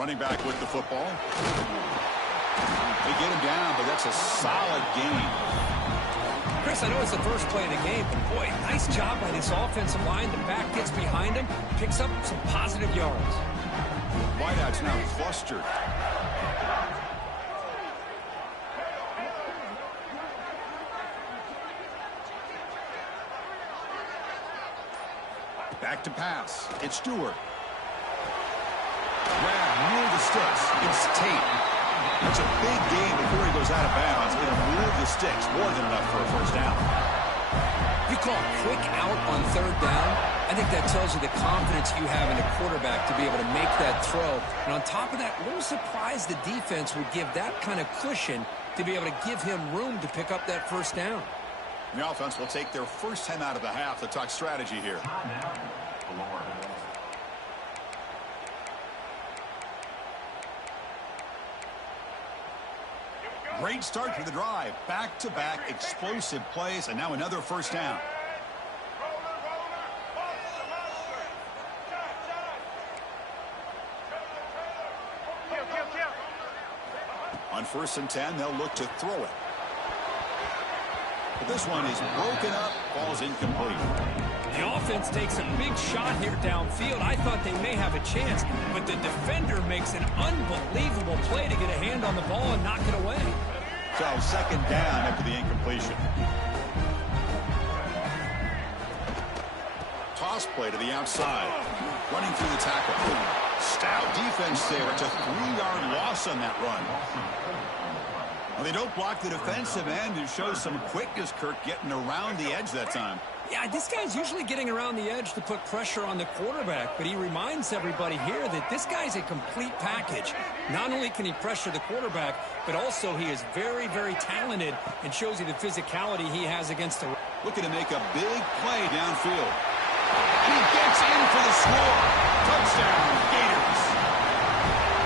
Running back with the football. They get him down, but that's a solid gain. Chris, I know it's the first play of the game, but boy, nice job by this offensive line. The back gets behind him, picks up some positive yards. Wideout's now flustered. Back to pass. It's Stewart. Grab near the sticks. It's Tate. That's a big gain before he goes out of bounds. It'll move the sticks. More than enough for a first down. You call a quick out on third down. I think that tells you the confidence you have in a quarterback to be able to make that throw. And on top of that, a little surprised the defense would give that kind of cushion to be able to give him room to pick up that first down. The offense will take their first 10 out of the half to talk strategy here. Great start to the drive. Back-to-back explosive plays, and now another first down. On 1st and 10, they'll look to throw it. But this one is broken up, falls incomplete. The offense takes a big shot here downfield. I thought they may have a chance, but the defender makes an unbelievable play to get a hand on the ball and knock it away. So, second down after the incompletion. Toss play to the outside. Running through the tackle. Stout defense there. It's a 3-yard loss on that run. Well, they don't block the defensive end. It shows some quickness, Kirk, getting around the edge that time. Yeah, this guy's usually getting around the edge to put pressure on the quarterback, but he reminds everybody here that this guy's a complete package. Not only can he pressure the quarterback, but also he is very, very talented and shows you the physicality he has against the... Looking to make a big play downfield. And he gets in for the score. Touchdown, Gators.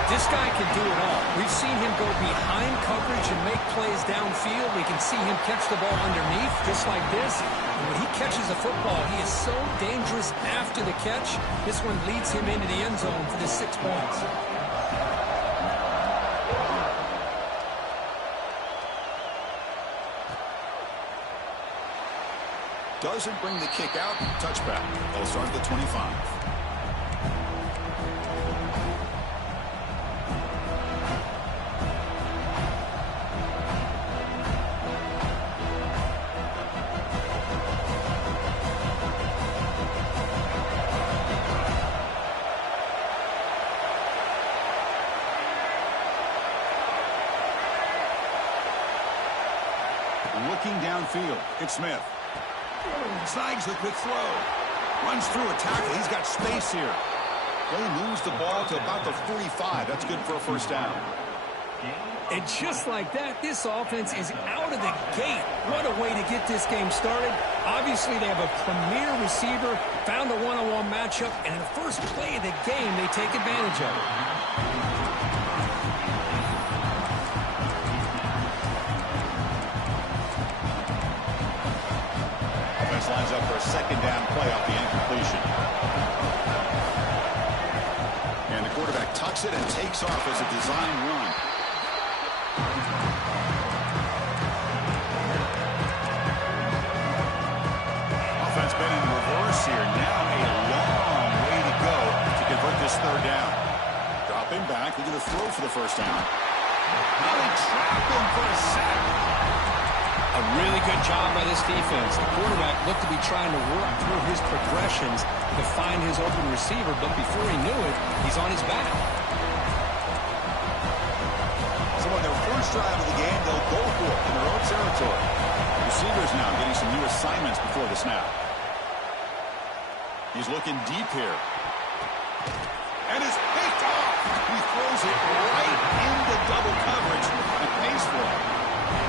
This guy can do it all. We've seen him go behind coverage and make plays downfield. We can see him catch the ball underneath, just like this. And when he catches the football, he is so dangerous after the catch. This one leads him into the end zone for the 6 points. Doesn't bring the kick out. Touchback. They'll start at the 25. Looking downfield, it's Smith. Snags the quick throw. Runs through a tackle. He's got space here. They moves the ball to about the 45. That's good for a first down. And just like that, this offense is out of the gate. What a way to get this game started. Obviously, they have a premier receiver, found a one-on-one matchup, and in the first play of the game, they take advantage of it. Lines up for a second down play off the incompletion. And the quarterback tucks it and takes off as a design run. Offense been in reverse here. Now a long way to go to convert this third down. Dropping back. They're going to throw for the first down. Now they trap him for a sack. A really good job by this defense. The quarterback looked to be trying to work through his progressions to find his open receiver, but before he knew it, he's on his back. So on their first drive of the game, they'll go for it in their own territory. Receivers now getting some new assignments before the snap. He's looking deep here. And it's picked off. He throws it right into double coverage and pays for it.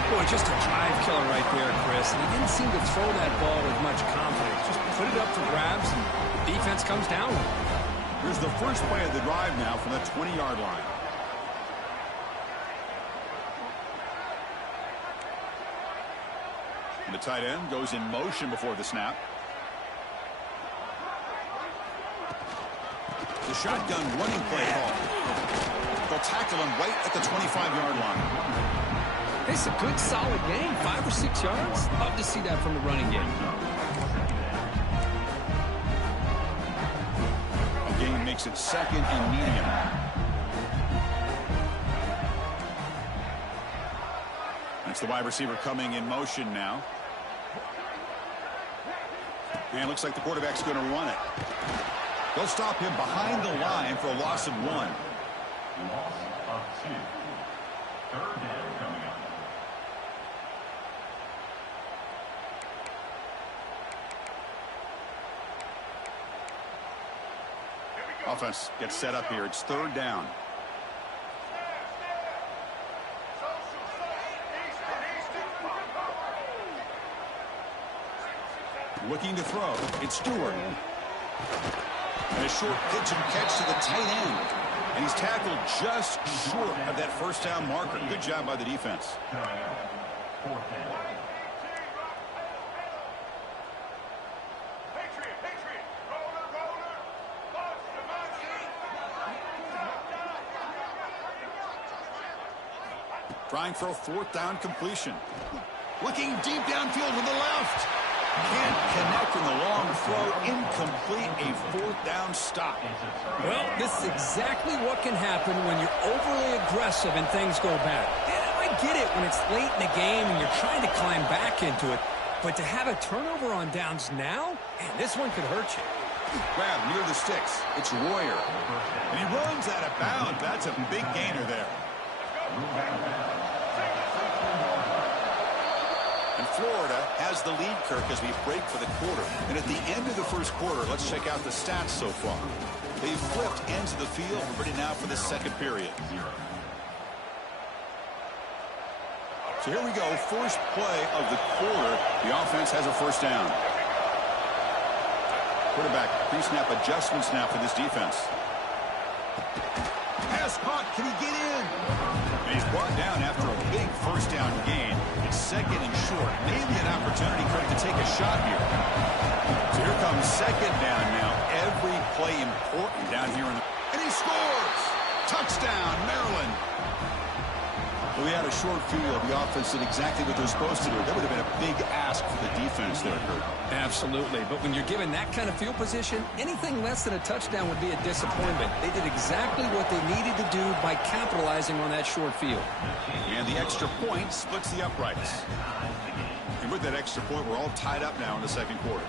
Boy, just a drive killer right there, Chris. And he didn't seem to throw that ball with much confidence. Just put it up for grabs, and the defense comes down with it. Here's the first play of the drive now from the 20-yard line. And the tight end goes in motion before the snap. The shotgun running play call. They'll tackle him right at the 25-yard line. It's a good, solid game. 5 or 6 yards. Love to see that from the running game. The game makes it second and medium. That's the wide receiver coming in motion now. And looks like the quarterback's going to run it. They'll stop him behind the line for a loss of 1. Loss of 2. Third down coming up. Offense gets set up here. It's third down. Looking to throw. It's Stewart. And a short pitch and catch to the tight end. And he's tackled just short of that first down marker. Good job by the defense. Fourth down. Trying for a fourth down completion. Looking deep downfield to the left. Can't connect in the long throw. Incomplete. A fourth down stop. Well, this is exactly what can happen when you're overly aggressive and things go bad. And I get it when it's late in the game and you're trying to climb back into it. But to have a turnover on downs now, man, this one could hurt you. Grab near the sticks. It's Royer. And he runs out of bounds. That's a big gainer there. And Florida has the lead, Kirk, as we break for the quarter. And at the end of the first quarter, let's check out the stats so far. They've flipped ends of the field. We're ready now for the second period. So here we go. First play of the quarter. The offense has a first down. Quarterback pre-snap adjustments now for this defense. Pass caught. Can he get in? And he's brought down after a big first down gain. It's second and short. Maybe an opportunity for him to take a shot here. So here comes second down now. Every play important down here. And he scores! Touchdown, Maryland. Well, we had a short field. The offense did exactly what they're supposed to do. That would have been a big ask for the defense there, Kurt. Absolutely. But when you're given that kind of field position, anything less than a touchdown would be a disappointment. They did exactly what they needed to do by capitalizing on that short field. And the extra point splits the uprights. And with that extra point, we're all tied up now in the second quarter.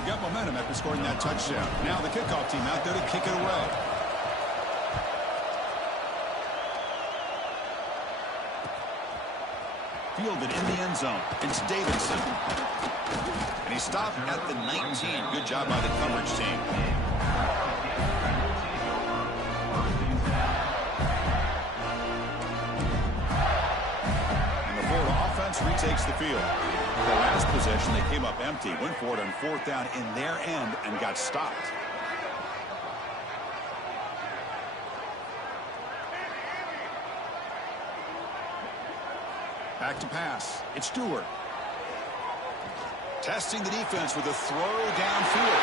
We got momentum after scoring that touchdown. Now the kickoff team out there to kick it away. Fielded in the end zone. It's Davidson. And he stopped at the 19. Good job by the coverage team. And the Florida offense retakes the field. The last possession, they came up empty. Went for it on fourth down in their end and got stopped. Back to pass. It's Stewart. Testing the defense with a throw downfield.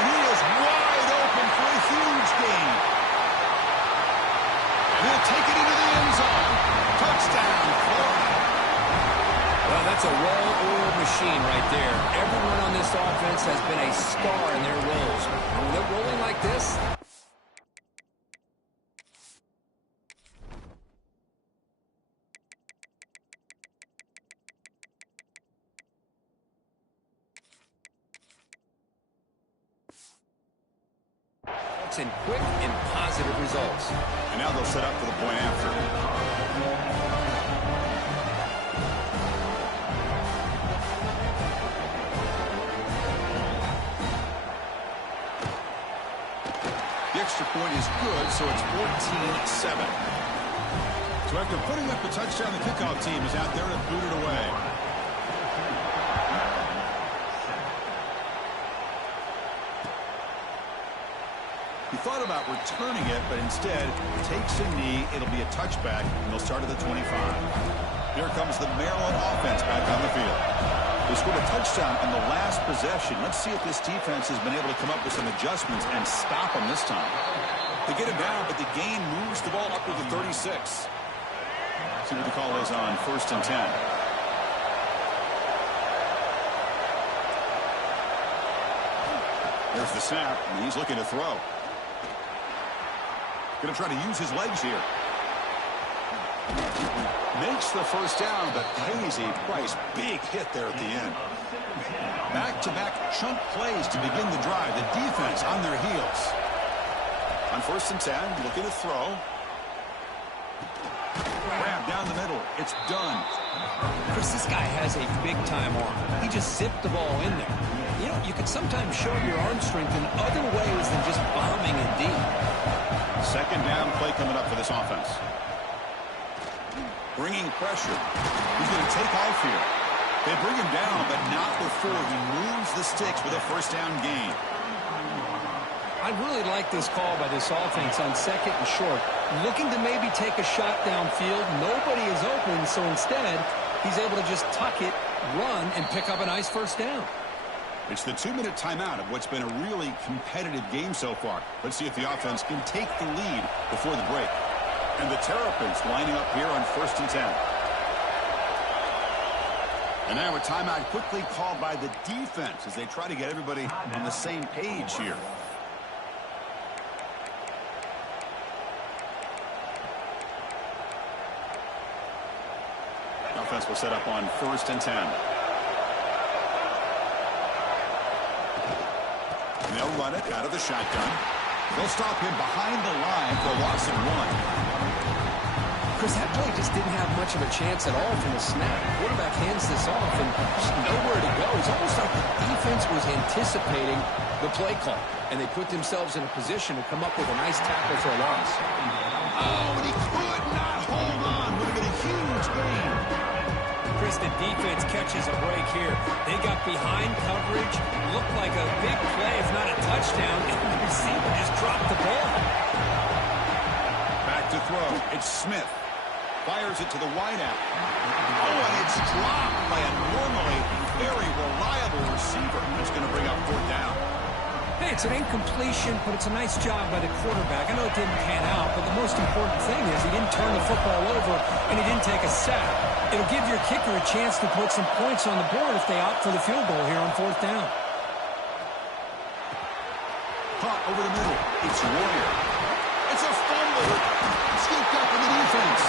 And he is wide open for a huge gain. And he'll take it into the end zone. Touchdown, Florida. Well, that's a well-oiled machine right there. Everyone on this offense has been a star in their roles. And when they're rolling like this, and quick and positive results. And now they'll set up for the point after. The extra point is good, so it's 14-7. So after putting up the touchdown, the kickoff team is out there to boot it away. He thought about returning it, but instead takes a knee. It'll be a touchback, and they'll start at the 25. Here comes the Maryland offense back on the field. They scored a touchdown on the last possession. Let's see if this defense has been able to come up with some adjustments and stop them this time. They get him down, but the gain moves the ball up to the 36. See what the call is on 1st and 10. There's the snap, and he's looking to throw. Going to try to use his legs here. Makes the first down, but pays a price. Big hit there at the end. Back-to-back chunk plays to begin the drive. The defense on their heels. On 1st and 10, looking to throw. Grab down the middle. It's done. Chris, this guy has a big-time arm. He just zipped the ball in there. You know, you can sometimes show your arm strength in other ways than just bombing it deep. 2nd down play coming up for this offense. Bringing pressure. He's going to take off here. They bring him down, but not before he moves the sticks with a 1st down gain. I really like this call by this offense on 2nd and short. Looking to maybe take a shot downfield. Nobody is open, so instead, he's able to just tuck it, run, and pick up a nice 1st down. It's the 2-minute timeout of what's been a really competitive game so far. Let's see if the offense can take the lead before the break. And the Terrapins lining up here on 1st and 10. And now a timeout quickly called by the defense as they try to get everybody on the same page here. The offense will set up on 1st and 10. And they'll run it out of the shotgun. They'll stop him behind the line for a loss of 1. Chris, that play just didn't have much of a chance at all from the snap. The quarterback hands this off and just nowhere to go. It's almost like the defense was anticipating the play call, and they put themselves in a position to come up with a nice tackle for a loss. Oh, and he could not hold on. Would have been a huge gain. Chris, the defense catches a break here. They got behind coverage, looked like a big play, if not a touchdown, and the receiver just dropped the ball. Back to throw. It's Smith. Fires it to the wideout. Oh, and it's dropped by a normally very reliable receiver. It's going to bring up 4th down. Hey, it's an incompletion, but it's a nice job by the quarterback. I know it didn't pan out, but the most important thing is he didn't turn the football over, and he didn't take a sack. It'll give your kicker a chance to put some points on the board if they opt for the field goal here on 4th down. Caught over the middle. It's Warrior. It's a fumble. Scooped up in the defense.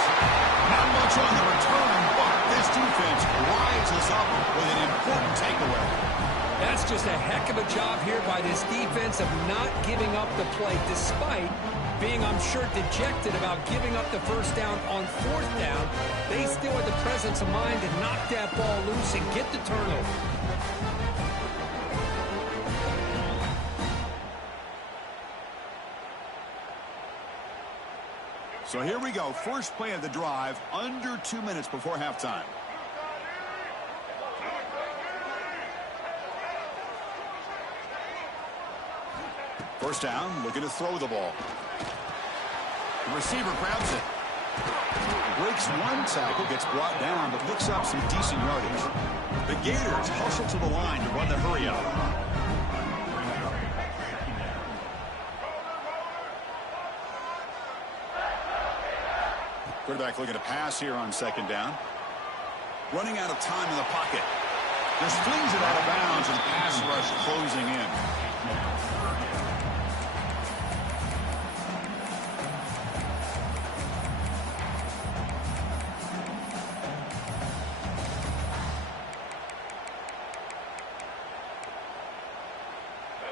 Not much on the return, but this defense rises up with an important takeaway. That's just a heck of a job here by this defense of not giving up the play, despite being, I'm sure, dejected about giving up the 1st down on 4th down. They still had the presence of mind to knock that ball loose and get the turnover. So here we go. First play of the drive, under 2 minutes before halftime. First down, looking to throw the ball. The receiver grabs it. Breaks one tackle, gets brought down, but picks up some decent yardage. The Gators hustle to the line to run the hurry up. Quarterback looking to pass here on 2nd down. Running out of time in the pocket. Just flings it out of bounds and pass rush closing in.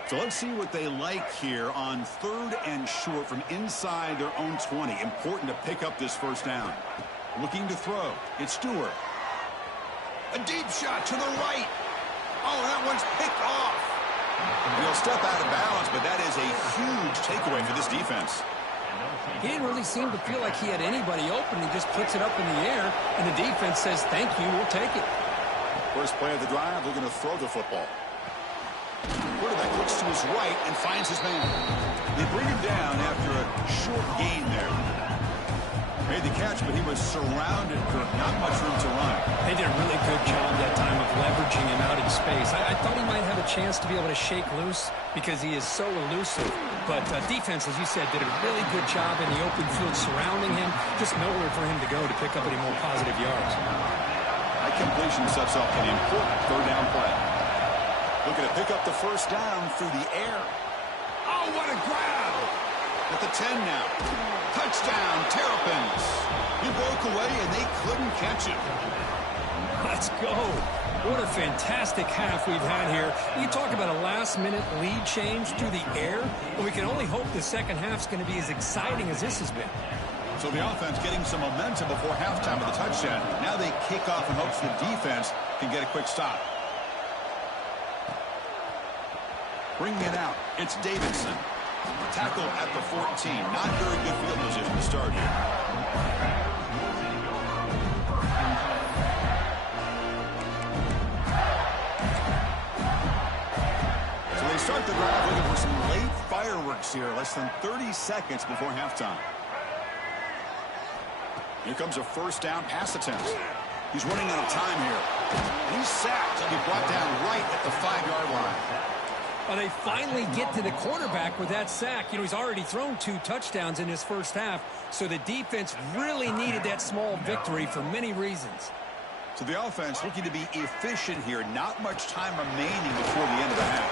So let's see what they like here on 3rd and short from inside their own 20. Important to pick up this 1st down. Looking to throw. It's Stewart. A deep shot to the right. Oh, that one's picked off. He'll step out of bounds, but that is a huge takeaway for this defense. He didn't really seem to feel like he had anybody open. He just puts it up in the air, and the defense says, thank you, we'll take it. First play of the drive, they're going to throw the football. Quarterback looks to his right and finds his man. They bring him down after a short gain there. Made the catch, but he was surrounded, Kirk. Not much room to run. They did a really good job that time of leveraging him out in space. I thought he might have a chance to be able to shake loose because he is so elusive. But defense, as you said, did a really good job in the open field surrounding him. Just nowhere for him to go to pick up any more positive yards. That completion sets up an important third down play. Looking to pick up the first down through the air. Oh, what a grab! At the 10 now. Touchdown, Terrapins. He broke away, and they couldn't catch him. Let's go. What a fantastic half we've had here. You talk about a last-minute lead change through the air, and we can only hope the second half's going to be as exciting as this has been. So the offense getting some momentum before halftime with a touchdown. Now they kick off in hopes the defense can get a quick stop. Bringing it out, it's Davidson. Tackle at the 14. Not very good field position to start here. So they start the drive looking for some late fireworks here. Less than 30 seconds before halftime. Here comes a first down pass attempt. He's running out of time here. He's sacked. He'll be brought down right at the 5-yard line. They finally get to the quarterback with that sack. You know, he's already thrown 2 touchdowns in his first half, so the defense really needed that small victory for many reasons. So the offense looking to be efficient here. Not much time remaining before the end of the half.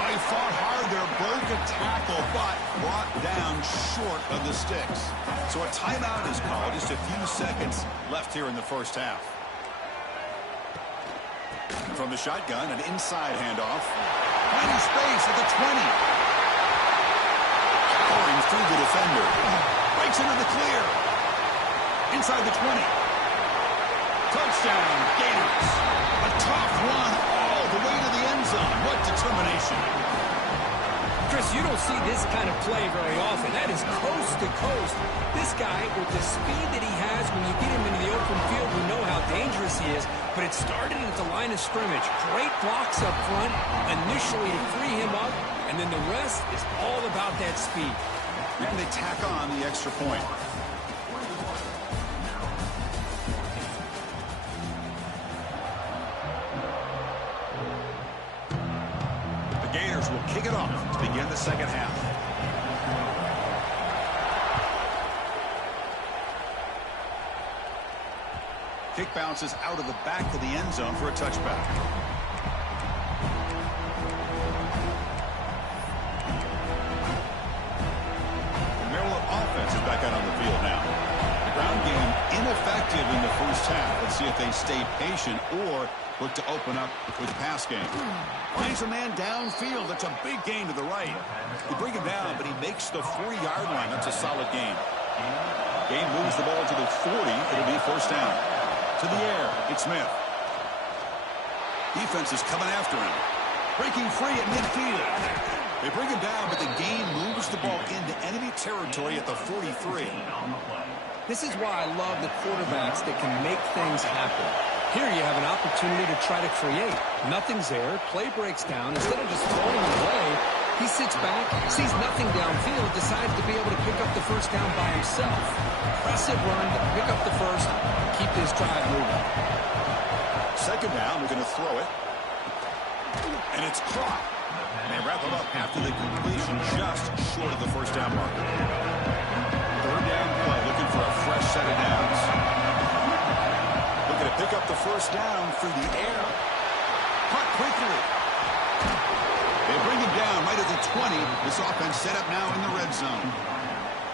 Oh, he fought hard there, broke a tackle, but brought down short of the sticks. So a timeout is called. Just a few seconds left here in the first half. From the shotgun, an inside handoff. Finding space at the 20. Pouring through the defender. Breaks into the clear. Inside the 20. Touchdown, Gators. A tough run all the way to the end zone. What determination. Chris, you don't see this kind of play very often. That is coast to coast. This guy, with the speed that he has, when you get him into the open field, we know how dangerous he is. But it started at the line of scrimmage. Great blocks up front, initially to free him up, and then the rest is all about that speed. And they tack on the extra point. The Gators will kick it off to begin the second half. Kick bounces out of the back of the end zone for a touchback. The Maryland offense is back out on the field now. The ground game ineffective in the first half. Let's see if they stay patient or look to open up with the pass game. Finds a man downfield. That's a big gain to the right. They bring him down, but he makes the 4-yard line. That's a solid gain. Game moves the ball to the 40. It'll be first down. To the air, it's Smith. Defense is coming after him. Breaking free at midfield. They bring him down, but the game moves the ball into enemy territory at the 43. This is why I love the quarterbacks that can make things happen. Here you have an opportunity to try to create. Nothing's there. Play breaks down. Instead of just throwing it away, he sits back, sees nothing downfield, decides to be able to pick up the first down by himself. Impressive run, pick up the first, keep this drive moving. Second down, we're going to throw it. And it's caught. And they wrap it up after the completion just short of the first down marker. Third down play, looking for a fresh set of downs. Looking to pick up the first down through the air. Caught quickly. They bring him down right at the 20. This offense set up now in the red zone.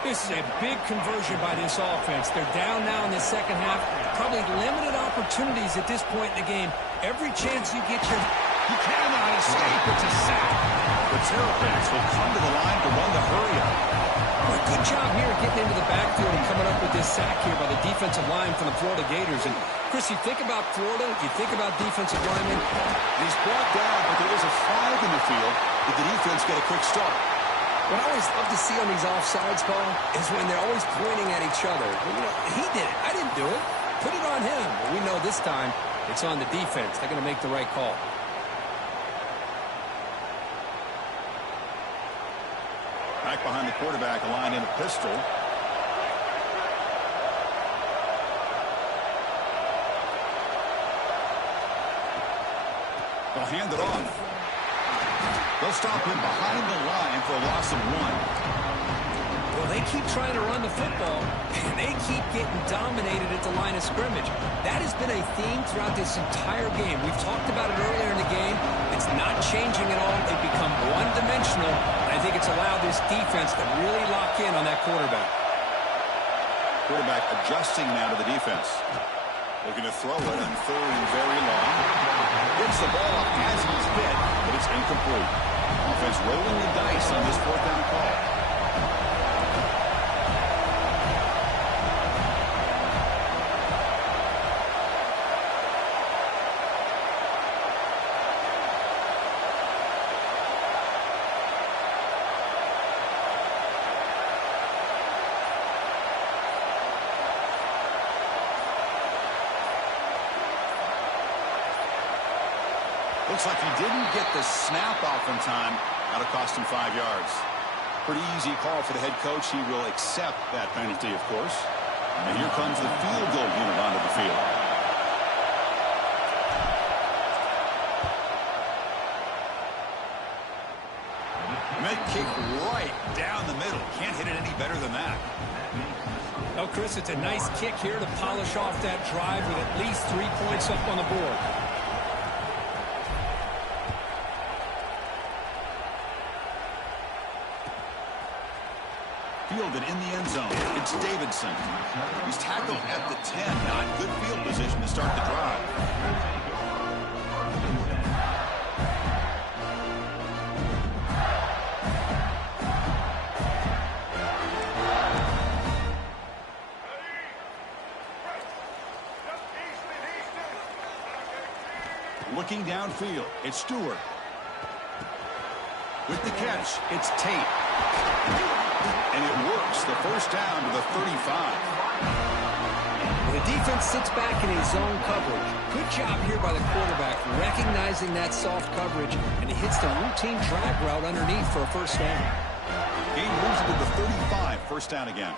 This is a big conversion by this offense. They're down now in the second half. Probably limited opportunities at this point in the game. Every chance you get your... He cannot escape. It's a sack. The Terrapins will come to the line to run the hurry-up. Well, good job here getting into the backfield and coming up with this sack here by the defensive line from the Florida Gators. And, Chris, you think about Florida, you think about defensive linemen. He's brought down, but there is a flag in the field. Did the defense get a quick start? What I always love to see on these offsides, Paul, is when they're always pointing at each other. Well, you know, he did it. I didn't do it. Put it on him. But we know this time it's on the defense. They're going to make the right call. Back behind the quarterback, aligned in a pistol. They'll hand it off. They'll stop him behind the line for a loss of 1. Well, they keep trying to run the football, and they keep getting dominated at the line of scrimmage. That has been a theme throughout this entire game. We've talked about it earlier in the game. It's not changing at all. They've become one-dimensional, and I think it's allowed this defense to really lock in on that quarterback. Quarterback adjusting now to the defense. Looking to throw it on 3rd and very long. Gets the ball up as he's hit, but it's incomplete. Offense rolling the dice on this 4th down call. Looks like he didn't get the snap off in time. That'll cost him 5 yards. Pretty easy call for the head coach. He will accept that penalty, of course. And here comes the field goal unit onto the field. Mid kick right down the middle. Can't hit it any better than that. Oh, Chris, it's a nice kick here to polish off that drive with at least 3 points up on the board. Fielded in the end zone. It's Davidson. He's tackled at the 10. Not good field position to start the drive. Looking downfield, it's Stewart. With the catch, it's Tate. And it works. The first down to the 35. The defense sits back in a zone coverage. Good job here by the quarterback, recognizing that soft coverage, and he hits the routine drag route underneath for a first down. Game moves to the 35. First down again.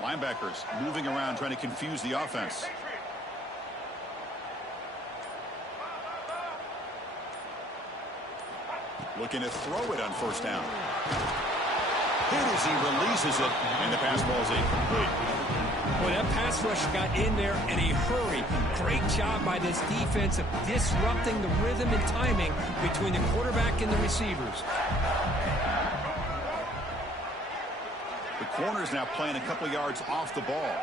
Linebackers moving around, trying to confuse the offense. Looking to throw it on first down. Hit as he releases it, and the pass ball is incomplete. Boy, that pass rush got in there in a hurry. Great job by this defense of disrupting the rhythm and timing between the quarterback and the receivers. The corner's now playing a couple yards off the ball.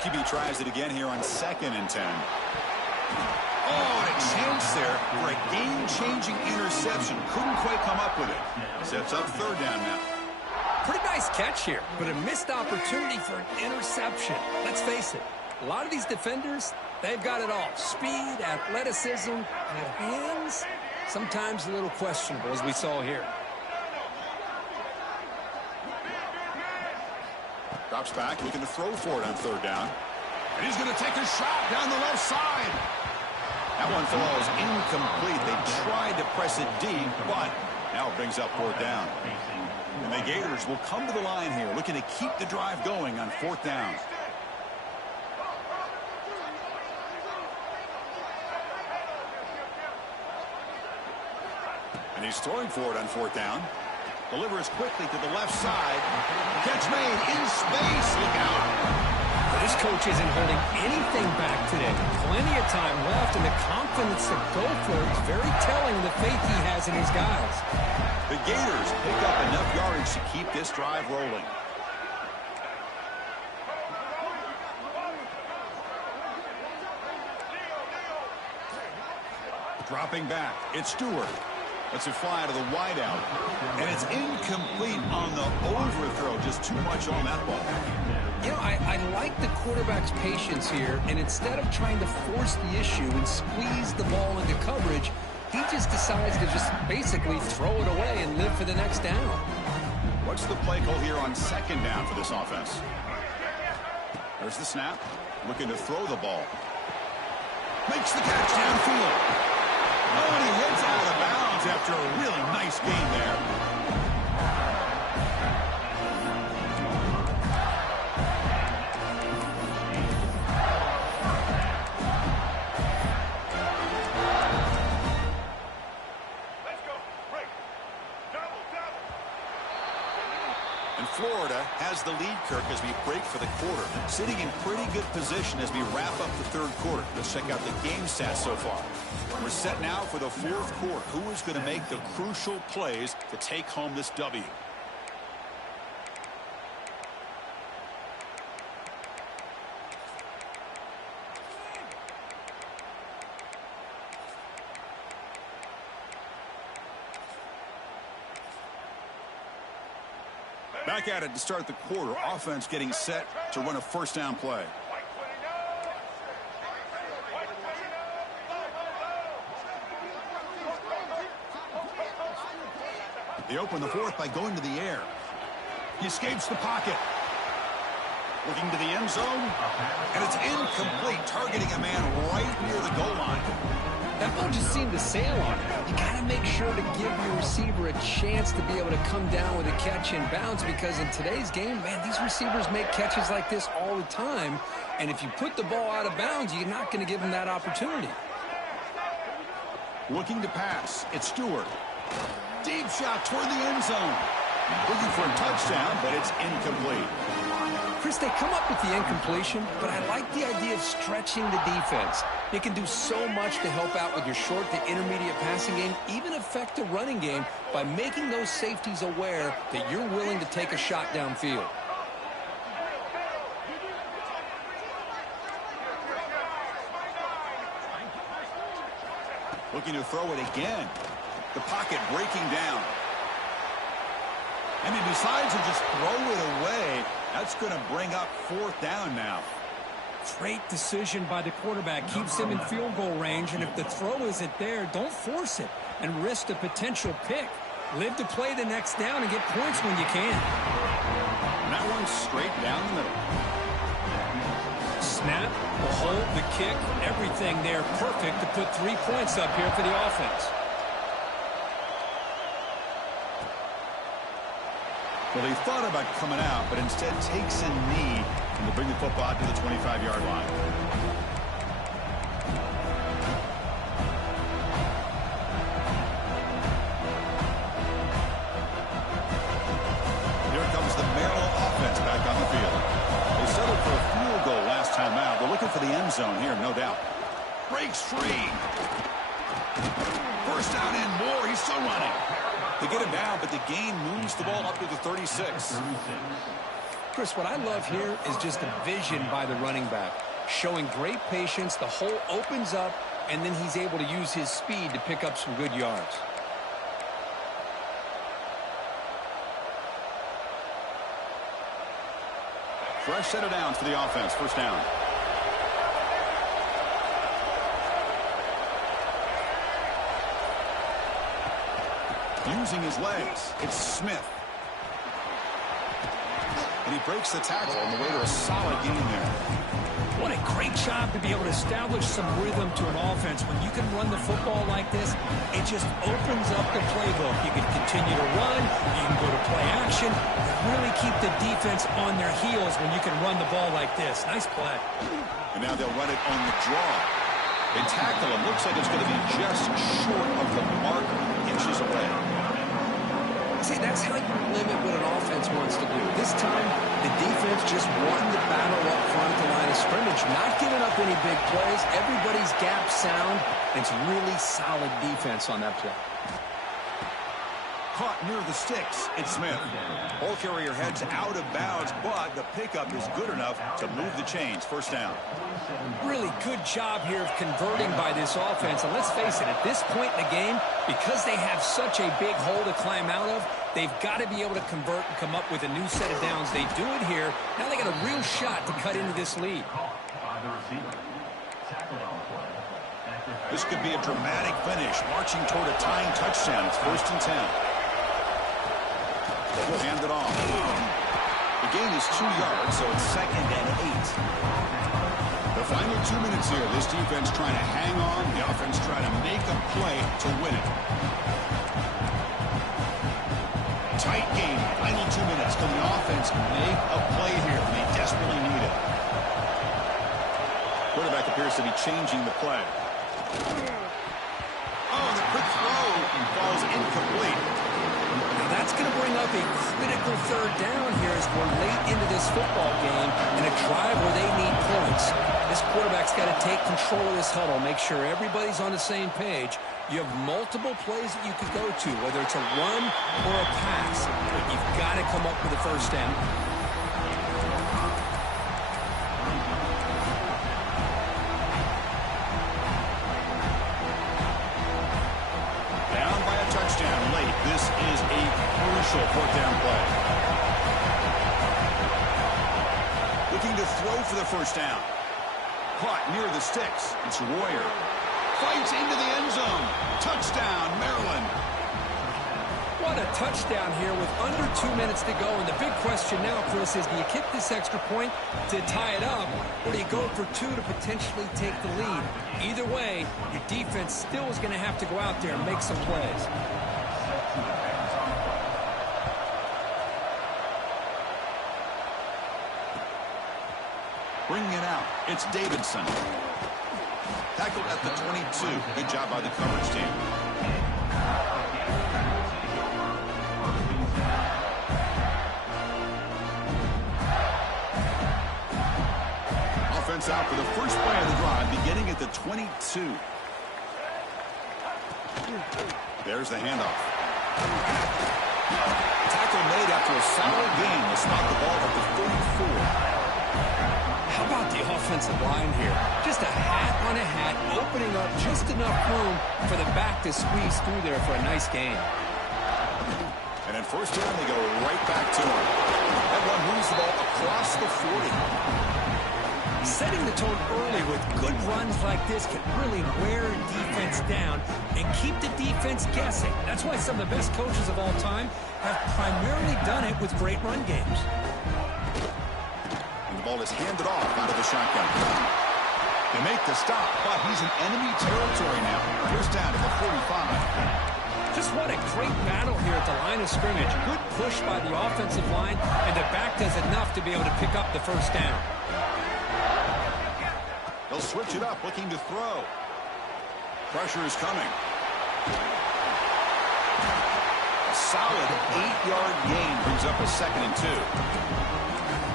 QB tries it again here on 2nd and 10. Oh, and a chance there for a game-changing interception. Couldn't quite come up with it. Sets up 3rd down now. Pretty nice catch here, but a missed opportunity for an interception. Let's face it, a lot of these defenders, they've got it all. Speed, athleticism, and hands, sometimes a little questionable, as we saw here. Drops back, looking to throw for it on 3rd down. And he's going to take a shot down the left side. That one falls incomplete. They tried to press it deep, but now it brings up 4th down. And the Gators will come to the line here, looking to keep the drive going on 4th down. And he's throwing for it on 4th down. Delivers quickly to the left side. Catch made in space. Look out. This coach isn't holding anything back today. Plenty of time left, and the confidence to go for it is very telling of the faith he has in his guys. The Gators pick up enough yardage to keep this drive rolling. Dropping back, it's Stewart. Lets it fly to the wideout. And it's incomplete on the overthrow. Just too much on that ball. You know, I like the quarterback's patience here, and instead of trying to force the issue and squeeze the ball into coverage, he just decides to just basically throw it away and live for the next down. What's the play call here on 2nd down for this offense? There's the snap. Looking to throw the ball. Makes the catch downfield. Oh, and he heads out of bounds after a really nice game there. has the lead, Kirk, as we break for the quarter. Sitting in pretty good position as we wrap up the third quarter. Let's check out the game stats so far. We're set now for the fourth quarter. Who is going to make the crucial plays to take home this W? Back at it to start the quarter. Offense getting set to run a first down play. They open the fourth by going to the air. He escapes the pocket. Looking to the end zone. And it's incomplete, targeting a man right near the goal line. That ball just seemed to sail on it. You got to make sure to give your receiver a chance to be able to come down with a catch in bounds, because in today's game, man, these receivers make catches like this all the time. And if you put the ball out of bounds, you're not going to give them that opportunity. Looking to pass. It's Stewart. Deep shot toward the end zone. Looking for a touchdown, but it's incomplete. Chris, they come up with the incompletion, but I like the idea of stretching the defense. It can do so much to help out with your short to intermediate passing game, even affect the running game by making those safeties aware that you're willing to take a shot downfield. Looking to throw it again. The pocket breaking down. And he decides to just throw it away. That's going to bring up fourth down now. Great decision by the quarterback. Keeps him in field goal range, and if the throw isn't there, don't force it and risk a potential pick. Live to play the next down and get points when you can. And that one's straight down the middle. Snap, the hold, the kick, everything there perfect to put 3 points up here for the offense. Well, he thought about coming out, but instead takes a knee and to bring the football out to the 25-yard line. Here comes the Maryland offense back on the field. They settled for a field goal last time out. They're looking for the end zone here, no doubt. Breaks free. First down and more. He's still running. They get him down, but the gain moves the ball up to the 36. Chris, what I love here is just the vision by the running back. Showing great patience, the hole opens up, and then he's able to use his speed to pick up some good yards. Fresh set of downs for the offense. First down. Using his legs, it's Smith. And he breaks the tackle on the way to a solid gain there. What a great job to be able to establish some rhythm to an offense. When you can run the football like this, it just opens up the playbook. You can continue to run, you can go to play action, and really keep the defense on their heels when you can run the ball like this. Nice play. And now they'll run it on the draw. They tackle him. Looks like it's going to be just short of the marker, inches away. See, that's how you limit what an offense wants to do. This time, the defense just won the battle up front at the line of scrimmage, not giving up any big plays. Everybody's gap sound. It's really solid defense on that play. Caught near the sticks. It's Smith. Ball carrier heads out of bounds, but the pickup is good enough to move the chains. First down. Really good job here of converting by this offense. And let's face it, at this point in the game, because they have such a big hole to climb out of, they've got to be able to convert and come up with a new set of downs. They do it here. Now they got a real shot to cut into this lead. This could be a dramatic finish, marching toward a tying touchdown. It's 1st and 10. He'll hand it off. The gain is 2 yards, so it's 2nd and 8. The final 2 minutes here. This defense trying to hang on. The offense trying to make a play to win it. Tight game. Final 2 minutes. Can the offense make a play here? They desperately need it. Quarterback appears to be changing the play. Oh, the quick throw falls incomplete. Now that's going to bring up a critical third down here as we're late into this football game in a drive where they need points. This quarterback's got to take control of this huddle, make sure everybody's on the same page. You have multiple plays that you could go to, whether it's a run or a pass, but you've got to come up with a first down. Down by a touchdown late. This is a crucial fourth down play. Looking to throw for the first down. Caught near the sticks. It's Royer. Fights into the end zone. Touchdown, Maryland. What a touchdown here with under 2 minutes to go. And the big question now, Chris, is do you kick this extra point to tie it up, or do you go for two to potentially take the lead? Either way, your defense still is going to have to go out there and make some plays. Bringing it out. It's Davidson. Tackled at the 22. Good job by the coverage team. Offense out for the first play of the drive, beginning at the 22. There's the handoff. Tackle made after a solid gain. Will spot the ball at the 34. How about the offensive line here? Just a hat on a hat, opening up just enough room for the back to squeeze through there for a nice gain. And then first down, they go right back to him. That one moves the ball across the 40. Setting the tone early with good runs like this can really wear a defense down and keep the defense guessing. That's why some of the best coaches of all time have primarily done it with great run games. And the ball is handed off out of the shotgun. They make the stop, but he's in enemy territory now. First down at the 45. Just what a great battle here at the line of scrimmage. Good push by the offensive line, and the back does enough to be able to pick up the first down. They'll switch it up, looking to throw. Pressure is coming. A solid 8-yard gain brings up a 2nd and 2.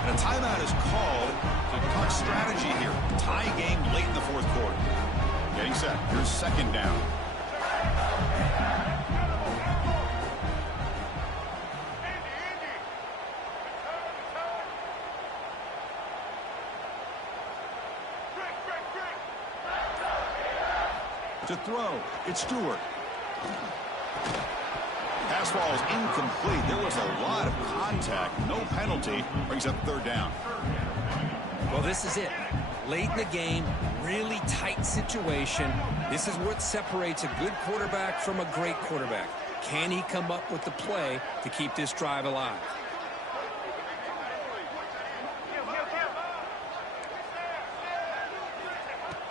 And a timeout is called to talk strategy here. Tie game late in the fourth quarter. Getting set. Here's 2nd down. To throw, it's Stewart. Pass ball is incomplete. There was a lot of contact. No penalty. Brings up 3rd down. Well, this is it. Late in the game, really tight situation. This is what separates a good quarterback from a great quarterback. Can he come up with the play to keep this drive alive?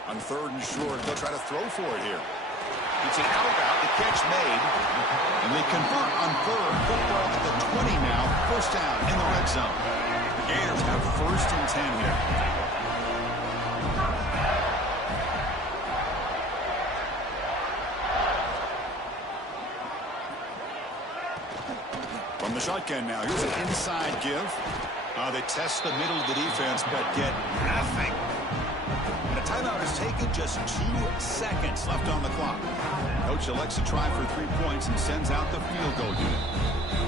On 3rd and short, they'll try to throw for it here. It's an out route, the catch made, and they convert on 3rd. Football at the 20 now, first down in the red zone. The Gators have 1st and 10 here. From the shotgun now, here's an inside give. They test the middle of the defense, but get nothing. Timeout is taken, just 2 seconds left on the clock. Coach elects to try for 3 points and sends out the field goal unit.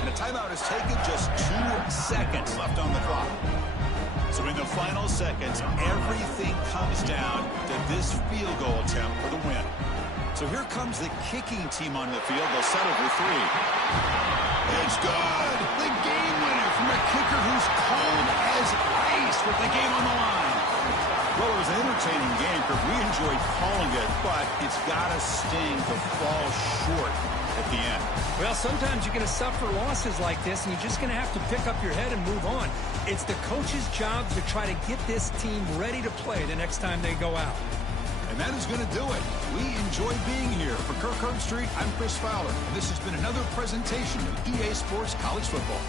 And a timeout is taken, just 2 seconds left on the clock. So in the final seconds, everything comes down to this field goal attempt for the win. So here comes the kicking team on the field. They'll settle for 3. It's good. The game winner from a kicker who's cold as ice with the game on the line. Well, it was an entertaining game because we enjoyed calling it, but it's got to sting to fall short at the end. Well, sometimes you're going to suffer losses like this, and you're just going to have to pick up your head and move on. It's the coach's job to try to get this team ready to play the next time they go out. And that is going to do it. We enjoyed being here. For Kirk Herbstreit, I'm Chris Fowler, and this has been another presentation of EA Sports College Football.